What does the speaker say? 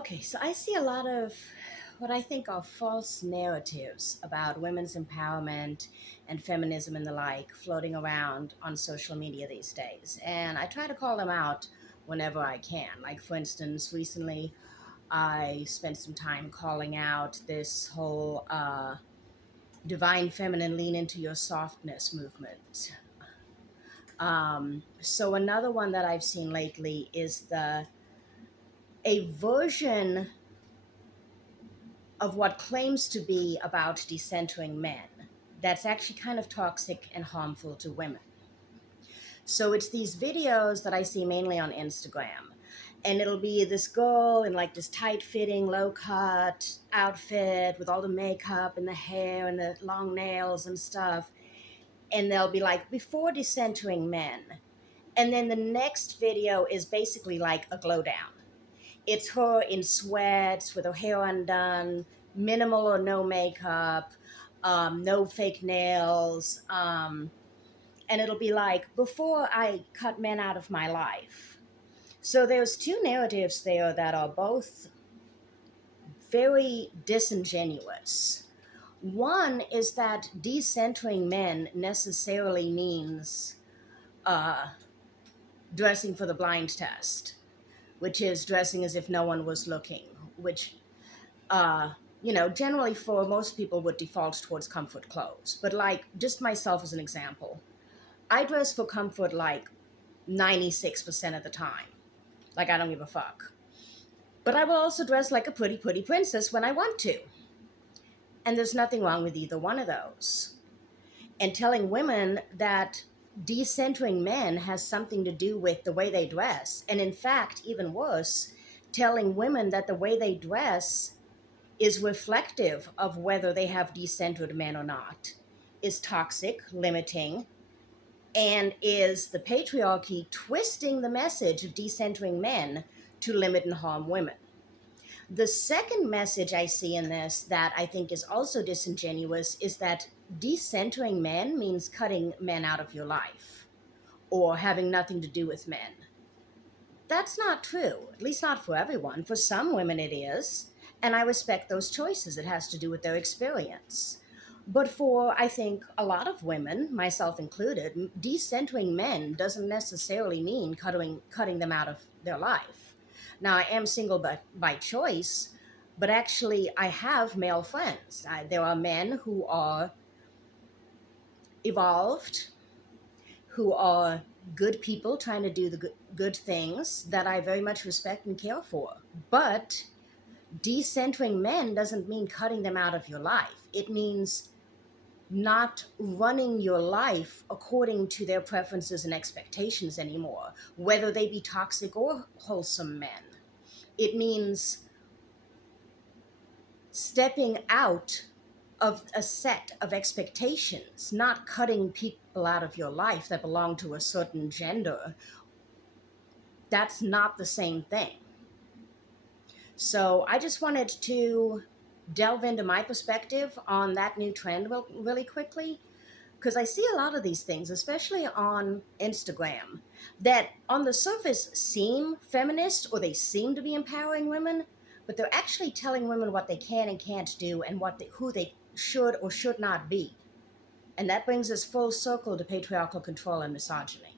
Okay, so I see a lot of what I think are false narratives about women's empowerment and feminism and the like floating around on social media these days. And I try to call them out whenever I can. Like, for instance, recently I spent some time calling out this whole divine feminine lean into your softness movement. So another one that I've seen lately is a version of what claims to be about decentering men that's actually kind of toxic and harmful to women. So it's these videos that I see mainly on Instagram. And it'll be this girl in like this tight fitting, low cut outfit with all the makeup and the hair and the long nails and stuff. And they'll be like, before decentering men. And then the next video is basically like a glow down. It's her in sweats with her hair undone, minimal or no makeup, no fake nails. And it'll be like, before I cut men out of my life. So there's two narratives there that are both very disingenuous. One is that decentering men necessarily means dressing for the blind test, which is dressing as if no one was looking, which, generally for most people would default towards comfort clothes. But like, just myself as an example, I dress for comfort like 96% of the time. Like, I don't give a fuck. But I will also dress like a pretty princess when I want to. And there's nothing wrong with either one of those. And telling women that decentering men has something to do with the way they dress. And in fact, even worse, telling women that the way they dress is reflective of whether they have decentered men or not is toxic, limiting, and is the patriarchy twisting the message of decentering men to limit and harm women. The second message I see in this that I think is also disingenuous is that decentering men means cutting men out of your life or having nothing to do with men. That's not true, at least not for everyone. For some women it is, and I respect those choices. It has to do with their experience. But for, I think, a lot of women, myself included, decentering men doesn't necessarily mean cutting them out of their life. Now, I am single by choice, but actually I have male friends. There are men who are evolved, who are good people trying to do the good things that I very much respect and care for. But decentering men doesn't mean cutting them out of your life. It means not running your life according to their preferences and expectations anymore, whether they be toxic or wholesome men. It means stepping out of a set of expectations, not cutting people out of your life that belong to a certain gender. That's not the same thing. So I just wanted to delve into my perspective on that new trend really quickly, because I see a lot of these things, especially on Instagram, that on the surface seem feminist or they seem to be empowering women, but they're actually telling women what they can and can't do and who they should or should not be. And that brings us full circle to patriarchal control and misogyny.